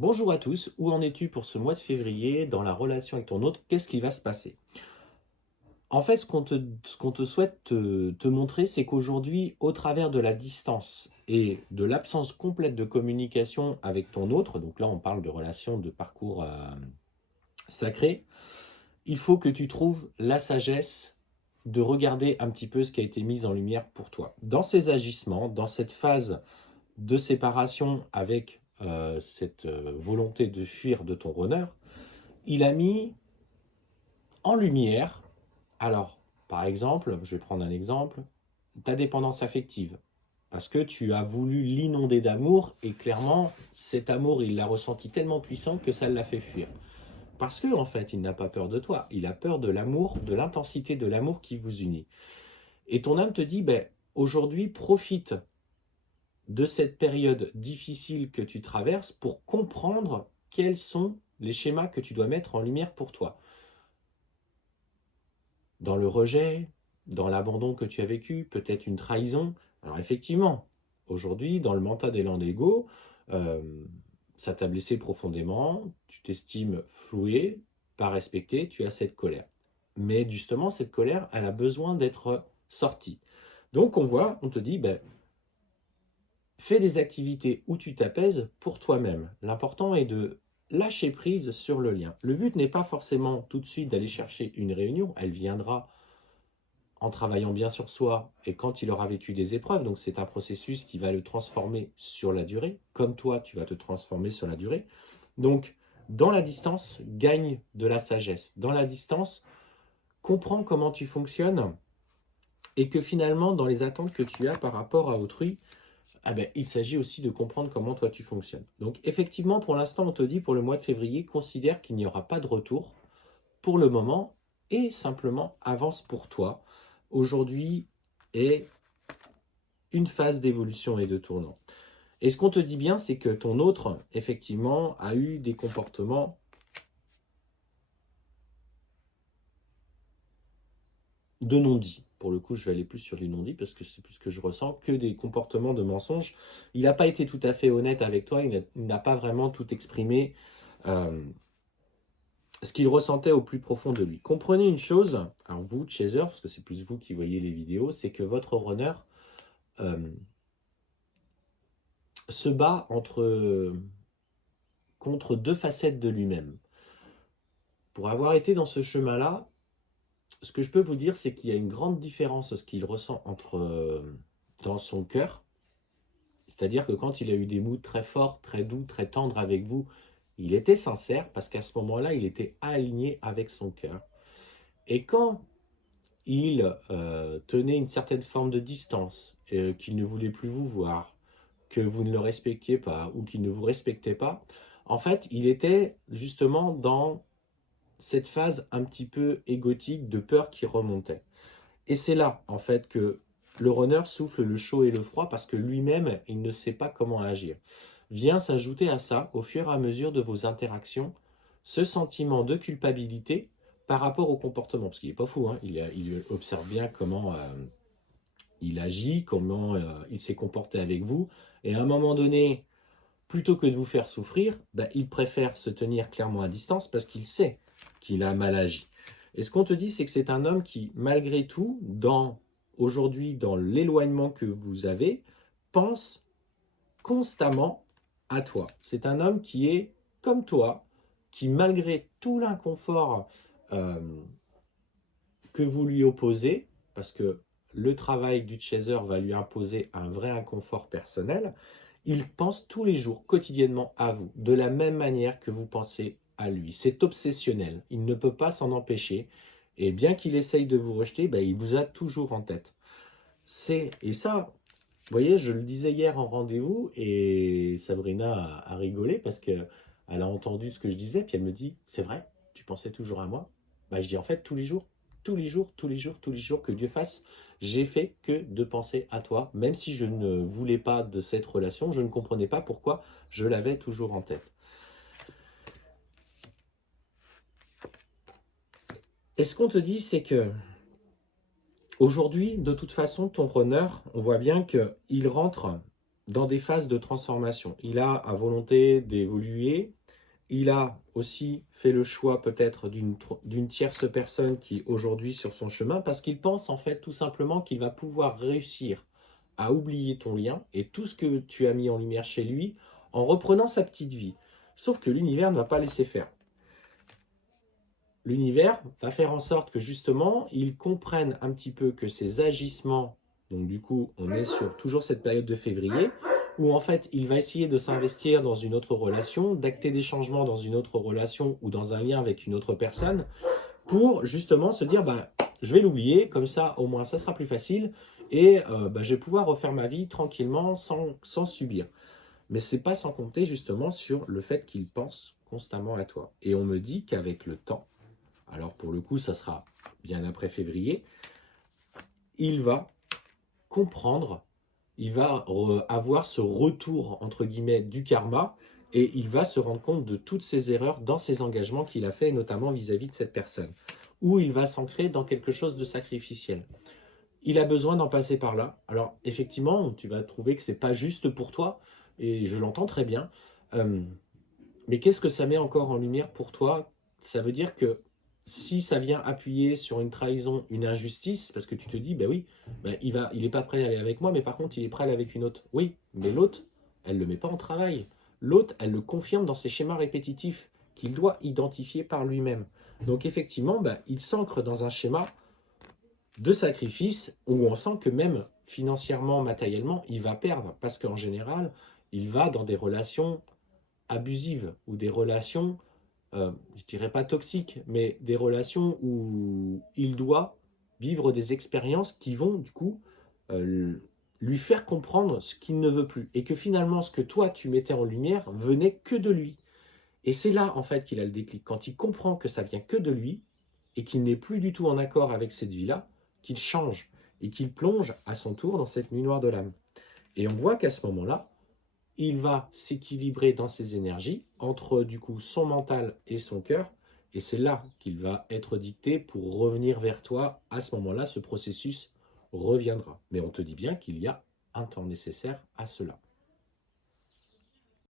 Bonjour à tous, où en es-tu pour ce mois de février dans la relation avec ton autre? Qu'est-ce qui va se passer? En fait, ce qu'on te souhaite te montrer, c'est qu'aujourd'hui, au travers de la distance et de l'absence complète de communication avec ton autre, donc là on parle de relation de parcours sacré, il faut que tu trouves la sagesse de regarder un petit peu ce qui a été mis en lumière pour toi. Dans ces agissements, dans cette phase de séparation avec cette volonté de fuir de ton runner, il a mis en lumière, alors, par exemple, je vais prendre un exemple, ta dépendance affective. Parce que tu as voulu l'inonder d'amour et clairement, cet amour, il l'a ressenti tellement puissant que ça l'a fait fuir. Parce que, en fait, il n'a pas peur de toi. Il a peur de l'amour, de l'intensité de l'amour qui vous unit. Et ton âme te dit, ben, aujourd'hui, profite de cette période difficile que tu traverses pour comprendre quels sont les schémas que tu dois mettre en lumière pour toi. Dans le rejet, dans l'abandon que tu as vécu, peut-être une trahison. Alors effectivement, aujourd'hui, dans le mental d'élan d'ego, euh, ça t'a blessé profondément, tu t'estimes floué, pas respecté, tu as cette colère. Mais justement, cette colère, elle a besoin d'être sortie. Donc on te dit, ben, fais des activités où tu t'apaises pour toi-même. L'important est de lâcher prise sur le lien. Le but n'est pas forcément tout de suite d'aller chercher une réunion, elle viendra en travaillant bien sur soi et quand il aura vécu des épreuves. Donc c'est un processus qui va le transformer sur la durée, comme toi tu vas te transformer sur la durée. Donc dans la distance, gagne de la sagesse. Dans la distance, comprends comment tu fonctionnes et que finalement dans les attentes que tu as par rapport à autrui, ah ben, il s'agit aussi de comprendre comment toi tu fonctionnes. Donc effectivement, pour l'instant, on te dit pour le mois de février, considère qu'il n'y aura pas de retour pour le moment et simplement avance pour toi. Aujourd'hui est une phase d'évolution et de tournant. Et ce qu'on te dit bien, c'est que ton autre, effectivement, a eu des comportements de non-dit. Pour le coup, je vais aller plus sur du non-dit parce que c'est plus ce que je ressens que des comportements de mensonge. Il n'a pas été tout à fait honnête avec toi, il n'a pas vraiment tout exprimé euh, ce qu'il ressentait au plus profond de lui. Comprenez une chose, alors vous, chaser, parce que c'est plus vous qui voyez les vidéos, c'est que votre runner euh, se bat contre deux facettes de lui-même. Pour avoir été dans ce chemin-là, ce que je peux vous dire, c'est qu'il y a une grande différence ce qu'il ressent dans son cœur. C'est-à-dire que quand il a eu des moods très forts, très doux, très tendres avec vous, il était sincère parce qu'à ce moment-là, il était aligné avec son cœur. Et quand il tenait une certaine forme de distance, qu'il ne voulait plus vous voir, que vous ne le respectiez pas ou qu'il ne vous respectait pas, en fait, il était justement dans cette phase un petit peu égotique de peur qui remontait. Et c'est là, en fait, que le runner souffle le chaud et le froid parce que lui-même, il ne sait pas comment agir. Vient s'ajouter à ça, au fur et à mesure de vos interactions, ce sentiment de culpabilité par rapport au comportement. Parce qu'il n'est pas fou, hein, il observe bien comment il agit, comment il s'est comporté avec vous. Et à un moment donné, plutôt que de vous faire souffrir, bah, il préfère se tenir clairement à distance parce qu'il sait qu'il a mal agi. Et ce qu'on te dit, c'est que c'est un homme qui, malgré tout, aujourd'hui, dans l'éloignement que vous avez, pense constamment à toi. C'est un homme qui est comme toi, qui, malgré tout l'inconfort euh, que vous lui opposez, parce que le travail du chaser va lui imposer un vrai inconfort personnel, il pense tous les jours, quotidiennement à vous, de la même manière que vous pensez à lui. C'est obsessionnel, il ne peut pas s'en empêcher, et bien qu'il essaye de vous rejeter, ben, il vous a toujours en tête. Et ça, vous voyez, je le disais hier en rendez-vous, et Sabrina a rigolé parce qu'elle a entendu ce que je disais, puis elle me dit, c'est vrai, tu pensais toujours à moi? Bah, je dis en fait tous les jours, tous les jours, tous les jours, tous les jours, que Dieu fasse, j'ai fait que de penser à toi, même si je ne voulais pas de cette relation, je ne comprenais pas pourquoi je l'avais toujours en tête. Et ce qu'on te dit, c'est que aujourd'hui, de toute façon, ton runner, on voit bien qu'il rentre dans des phases de transformation. Il a à volonté d'évoluer. Il a aussi fait le choix peut-être d'une tierce personne qui est aujourd'hui sur son chemin parce qu'il pense en fait tout simplement qu'il va pouvoir réussir à oublier ton lien et tout ce que tu as mis en lumière chez lui en reprenant sa petite vie. Sauf que l'univers ne va pas laisser faire. L'univers va faire en sorte que justement, il comprenne un petit peu que ses agissements, donc du coup, on est sur toujours cette période de février, où en fait, il va essayer de s'investir dans une autre relation, d'acter des changements dans une autre relation ou dans un lien avec une autre personne, pour justement se dire, bah, je vais l'oublier, comme ça, au moins, ça sera plus facile, et je vais pouvoir refaire ma vie tranquillement, sans subir. Mais c'est pas sans compter justement sur le fait qu'il pense constamment à toi. Et on me dit qu'avec le temps, alors pour le coup, ça sera bien après février, il va comprendre, il va avoir ce retour, entre guillemets, du karma, et il va se rendre compte de toutes ses erreurs dans ses engagements qu'il a fait, notamment vis-à-vis de cette personne, où il va s'ancrer dans quelque chose de sacrificiel. Il a besoin d'en passer par là. Alors effectivement, tu vas trouver que c'est pas juste pour toi, et je l'entends très bien, euh, mais qu'est-ce que ça met encore en lumière pour toi? Ça veut dire que si ça vient appuyer sur une trahison, une injustice, parce que tu te dis, ben oui, ben il est pas prêt à aller avec moi, mais par contre, il est prêt à aller avec une autre. Oui, mais l'autre, elle ne le met pas en travail. L'autre, elle le confirme dans ses schémas répétitifs qu'il doit identifier par lui-même. Donc effectivement, ben, il s'ancre dans un schéma de sacrifice où on sent que même financièrement, matériellement, il va perdre, parce qu'en général, il va dans des relations abusives ou des relations, je dirais pas toxiques, mais des relations où il doit vivre des expériences qui vont du coup euh, lui faire comprendre ce qu'il ne veut plus et que finalement ce que toi tu mettais en lumière venait que de lui. Et c'est là en fait qu'il a le déclic, quand il comprend que ça vient que de lui et qu'il n'est plus du tout en accord avec cette vie-là, qu'il change et qu'il plonge à son tour dans cette nuit noire de l'âme. Et on voit qu'à ce moment-là, il va s'équilibrer dans ses énergies entre du coup son mental et son cœur, et c'est là qu'il va être dicté pour revenir vers toi. À ce moment-là, ce processus reviendra. Mais on te dit bien qu'il y a un temps nécessaire à cela.